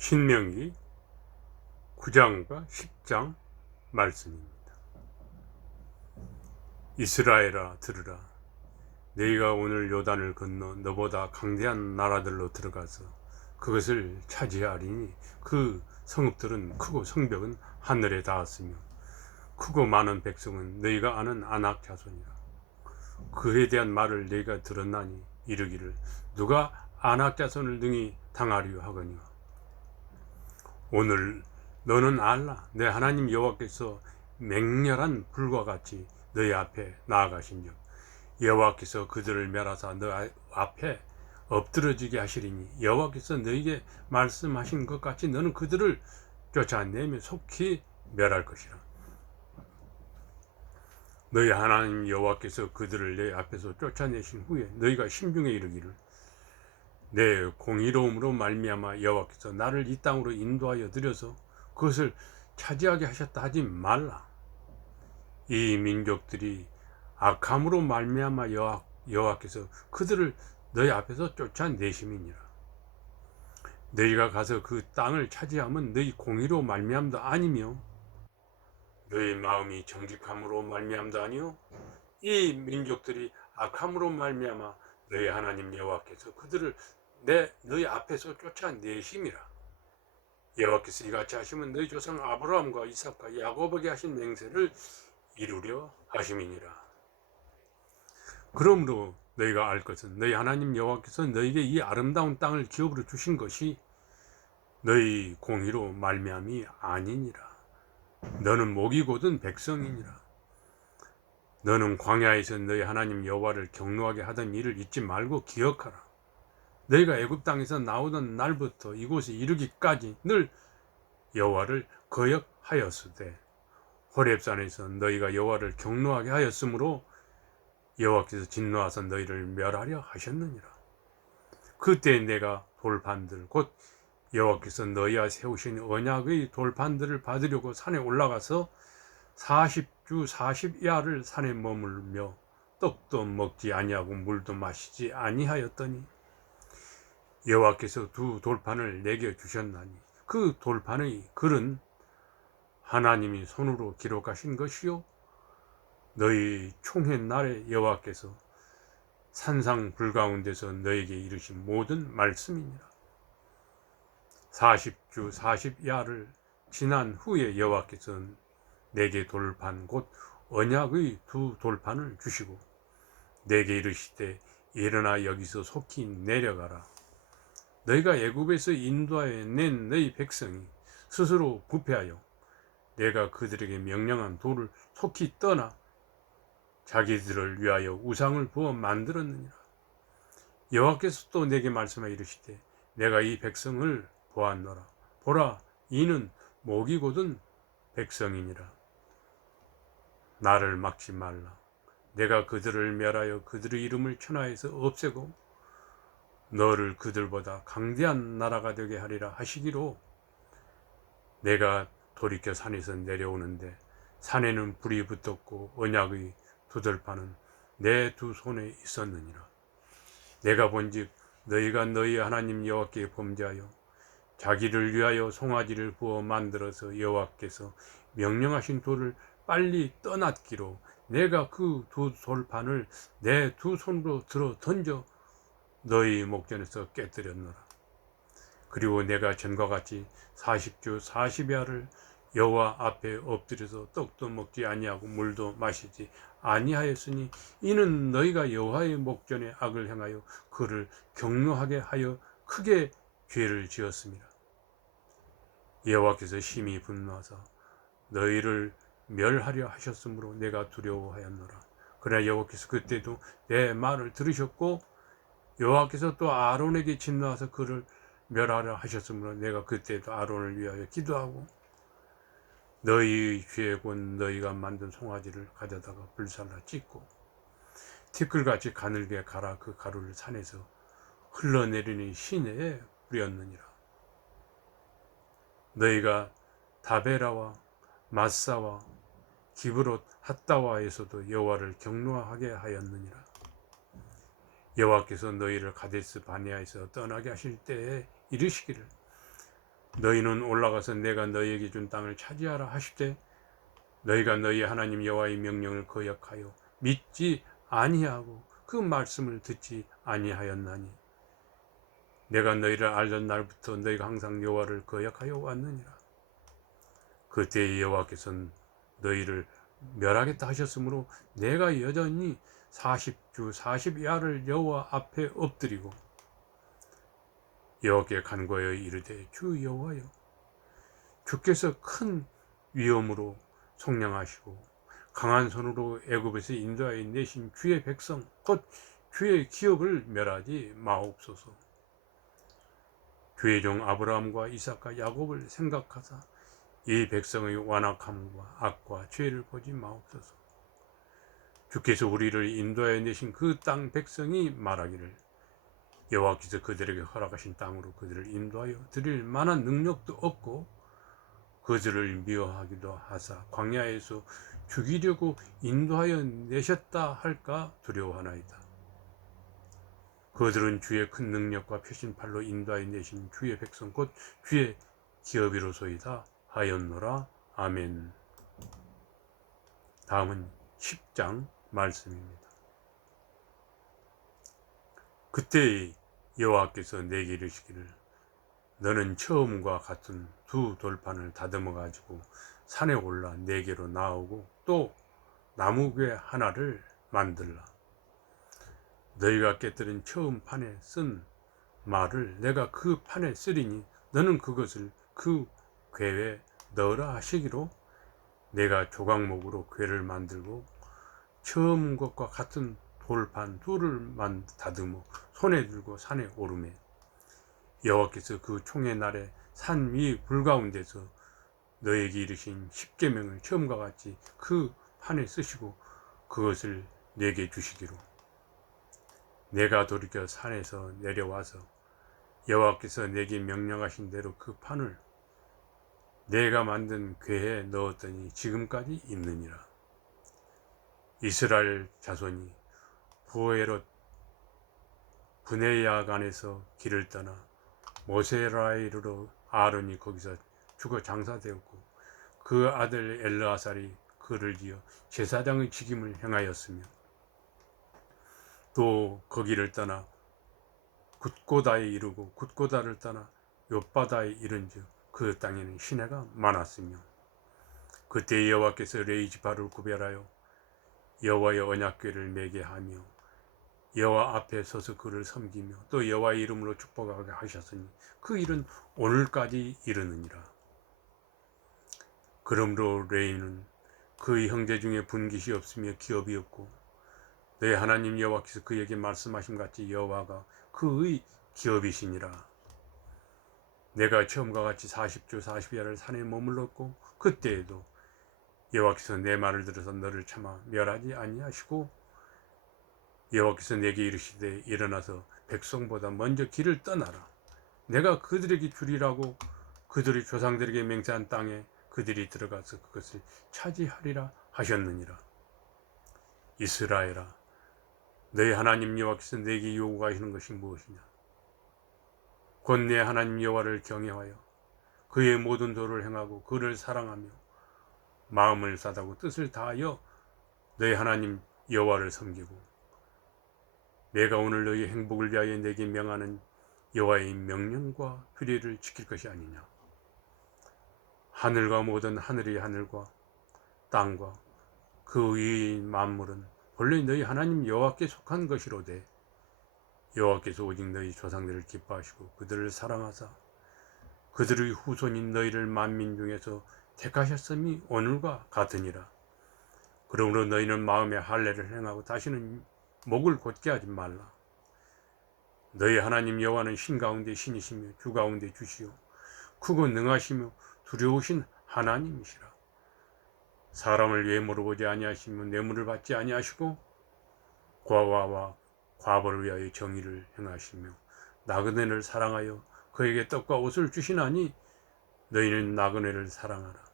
신명기 9장과 10장 말씀입니다. 이스라엘아 들으라 너희가 오늘 요단을 건너 너보다 강대한 나라들로 들어가서 그것을 차지하리니 그 성읍들은 크고 성벽은 하늘에 닿았으며 크고 많은 백성은 너희가 아는 아낙 자손이라 그에 대한 말을 너희가 들었나니 이르기를 누가 아낙 자손을 능히 당하려 하거니와 오늘 너는 알라. 내 하나님 여호와께서 맹렬한 불과 같이 너희 앞에 나아가신즉 여호와께서 그들을 멸하사 너 앞에 엎드러지게 하시리니 여호와께서 너에게 말씀하신 것 같이 너는 그들을 쫓아내며 속히 멸할 것이라. 너희 하나님 여호와께서 그들을 내 앞에서 쫓아내신 후에 너희가 심중에 이르기를 내 공의로움으로 말미암아 여호와께서 나를 이 땅으로 인도하여 들여서 그것을 차지하게 하셨다 하지 말라. 이 민족들이 악함으로 말미암아 여호와, 여호와께서 그들을 너희 앞에서 쫓아내심이니라. 너희가 가서 그 땅을 차지하면 너희 공의로 말미암도 아니며 너희 마음이 정직함으로 말미암도 아니요 이 민족들이 악함으로 말미암아 너희 하나님 여호와께서 그들을 내 너희 앞에서 쫓아내심이라. 여호와께서 이같이 하시면 너희 조상 아브라함과 이삭과 야곱에게 하신 맹세를 이루려 하심이니라. 그러므로 너희가 알 것은 너희 하나님 여호와께서 너희에게 이 아름다운 땅을 기업으로 주신 것이 너희 공의로 말미암이 아니니라. 너는 목이 곧은 백성이니라. 너는 광야에서 너희 하나님 여호와를 경노하게 하던 일을 잊지 말고 기억하라. 너희가 애굽 땅에서 나오던 날부터 이곳에 이르기까지 늘 여호와를 거역하였으되 호렙산에서 너희가 여호와를 경노하게 하였으므로 여호와께서 진노하사 너희를 멸하려 하셨느니라. 그때 내가 돌판들 곧 여호와께서 너희와 세우신 언약의 돌판들을 받으려고 산에 올라가서 40주 40야를 산에 머물며 떡도 먹지 아니하고 물도 마시지 아니하였더니 여호와께서 두 돌판을 내게 주셨나니 그 돌판의 글은 하나님이 손으로 기록하신 것이요. 너희 총회 날에 여호와께서 산상 불가운데서 너에게 이르신 모든 말씀이니라. 40주 40야를 지난 후에 여호와께서 내게 돌판 곧 언약의 두 돌판을 주시고 내게 이르시되 일어나 여기서 속히 내려가라 너희가 애굽에서 인도하여 낸 너희 백성이 스스로 부패하여 내가 그들에게 명령한 돌을 속히 떠나 자기들을 위하여 우상을 부어 만들었느니라. 여호와께서 또 내게 말씀하여 이르시되 내가 이 백성을 보았노라. 보라 이는 목이 곧은 백성이니라. 나를 막지 말라. 내가 그들을 멸하여 그들의 이름을 천하에서 없애고 너를 그들보다 강대한 나라가 되게 하리라 하시기로 내가 돌이켜 산에서 내려오는데 산에는 불이 붙었고 언약의 두들판은 내두 손에 있었느니라. 내가 본즉 너희가 너희 하나님 여호와께 범죄하여 자기를 위하여 송아지를 부어 만들어서 여호와께서 명령하신 돌을 빨리 떠났기로 내가 그 두 돌판을 내 두 손으로 들어 던져 너희 목전에서 깨뜨렸노라. 그리고 내가 전과 같이 40주 40야를 여호와 앞에 엎드려서 떡도 먹지 아니하고 물도 마시지 아니하였으니 이는 너희가 여호와의 목전에 악을 행하여 그를 경노하게 하여 크게 죄를 지었습니다. 여호와께서 심히 분노하사 너희를 멸하려 하셨으므로 내가 두려워하였노라. 그러나 여호와께서 그때도 내 말을 들으셨고 여호와께서 또 아론에게 진노하사 그를 멸하려 하셨으므로 내가 그때도 아론을 위하여 기도하고 너희의 죄에 곧 너희가 만든 송아지를 가져다가 불살라 찢고 티끌같이 가늘게 갈아 그 가루를 산에서 흘러내리는 시내에 뿌렸느니라. 너희가 다베라와 마사와 기브롯 핫다와에서도 여호와를 경노하게 하였느니라. 여호와께서 너희를 가데스 바네아에서 떠나게 하실 때에 이르시기를 너희는 올라가서 내가 너희에게 준 땅을 차지하라 하시되 너희가 너희 하나님 여호와의 명령을 거역하여 믿지 아니하고 그 말씀을 듣지 아니하였나니 내가 너희를 알던 날부터 너희가 항상 여호와를 거역하여 왔느니라. 그때 여호와께서는 너희를 멸하겠다 하셨으므로 내가 여전히 40주 40야를 여호와 앞에 엎드리고 여호와께 간구하여 이르되 주 여호와여 주께서 큰 위엄으로 속량하시고 강한 손으로 애굽에서 인도하여 내신 주의 백성 곧 주의 기업을 멸하지 마옵소서. 주의 종 아브라함과 이삭과 야곱을 생각하사 이 백성의 완악함과 악과 죄를 보지 마옵소서 주께서 우리를 인도하여 내신 그 땅 백성이 말하기를 여호와께서 그들에게 허락하신 땅으로 그들을 인도하여 드릴 만한 능력도 없고 그들을 미워하기도 하사 광야에서 죽이려고 인도하여 내셨다 할까 두려워하나이다. 그들은 주의 큰 능력과 표신팔로 인도하여 내신 주의 백성 곧 주의 기업이로소이다 하였노라. 아멘. 다음은 10장 말씀입니다. 그때 여호와께서 내게 이르시기를 너는 처음과 같은 두 돌판을 다듬어 가지고 산에 올라 네 개로 나오고 또 나무 괴 하나를 만들라. 너희가 깨뜨린 처음 판에 쓴 말을 내가 그 판에 쓰리니 너는 그것을 그 괴에 넣으라 하시기로 내가 조각목으로 괴를 만들고 처음 것과 같은 돌판 둘을 만 다듬어 손에 들고 산에 오르매. 여호와께서 그 총의 날에 산 위 불가운데서 너에게 이르신 십계명을 처음과 같이 그 판에 쓰시고 그것을 내게 주시기로. 내가 돌이켜 산에서 내려와서 여호와께서 내게 명령하신 대로 그 판을 내가 만든 궤에 넣었더니 지금까지 있느니라 이스라엘 자손이 부에롯 브네야간에서 길을 떠나 모세라 이르로 아론이 거기서 죽어 장사되었고 그 아들 엘르아살이 그를 이어 제사장의 직임을 행하였으며 또 거기를 떠나 굿고다에 이르고 굿고다를 떠나 욥바다에 이른즉 그 땅에는 시내가 많았으며 그때 여호와께서 레이지바를 구별하여 여호와의 언약궤를 매게 하며 여호와 앞에 서서 그를 섬기며 또 여호와의 이름으로 축복하게 하셨으니 그 일은 오늘까지 이르느니라. 그러므로 레이는 그의 형제 중에 분깃이 없으며 기업이 없고 내 하나님 여호와께서 그에게 말씀하신 같이 여호와가 그의 기업이시니라. 내가 처음과 같이 40주 40야를 산에 머물렀고 그때에도 여호와께서 내 말을 들어서 너를 참아 멸하지 아니하시고 여호와께서 내게 이르시되 일어나서 백성보다 먼저 길을 떠나라. 내가 그들에게 주리라고 그들의 조상들에게 맹세한 땅에 그들이 들어가서 그것을 차지하리라 하셨느니라. 이스라엘아, 너희 하나님 여호와께서 내게 요구하시는 것이 무엇이냐? 곧 내 하나님 여호와를 경외하여 그의 모든 도를 행하고 그를 사랑하며 마음을 싸다고 뜻을 다하여 너희 하나님 여호와를 섬기고 내가 오늘 너희 행복을 위하여 내게 명하는 여호와의 명령과 규례를 지킬 것이 아니냐. 하늘과 모든 하늘의 하늘과 땅과 그 위의 만물은 본래 너희 하나님 여호와께 속한 것이로되 여호와께서 오직 너희 조상들을 기뻐하시고 그들을 사랑하사 그들의 후손인 너희를 만민 중에서 택하셨음이 오늘과 같으니라. 그러므로 너희는 마음에 할례를 행하고 다시는 목을 곧게 하지 말라. 너희 하나님 여호와는 신 가운데 신이시며 주 가운데 주시오. 크고 능하시며 두려우신 하나님이시라. 사람을 외모로 보지 아니하시며 뇌물을 받지 아니하시고 과와와 과벌을 위하여 정의를 행하시며 나그네를 사랑하여 그에게 떡과 옷을 주시나니 너희는 나그네를 사랑하라.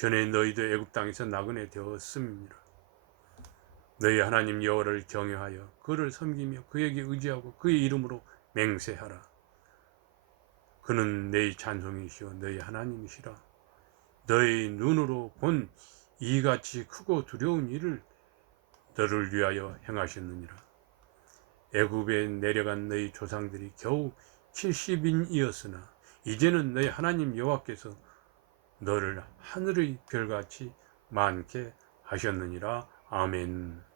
전에 너희도 애굽 땅에서 나그네 되었음이니라. 너희 하나님 여호와를 경외하여 그를 섬기며 그에게 의지하고 그의 이름으로 맹세하라. 그는 너희 찬송이시오 너희 하나님이시라 너희 눈으로 본 이같이 크고 두려운 일을 너를 위하여 행하셨느니라 애굽에 내려간 너희 조상들이 겨우 70인이었으나 이제는 너희 하나님 여호와께서 너를 하늘의 별같이 많게 하셨느니라. 아멘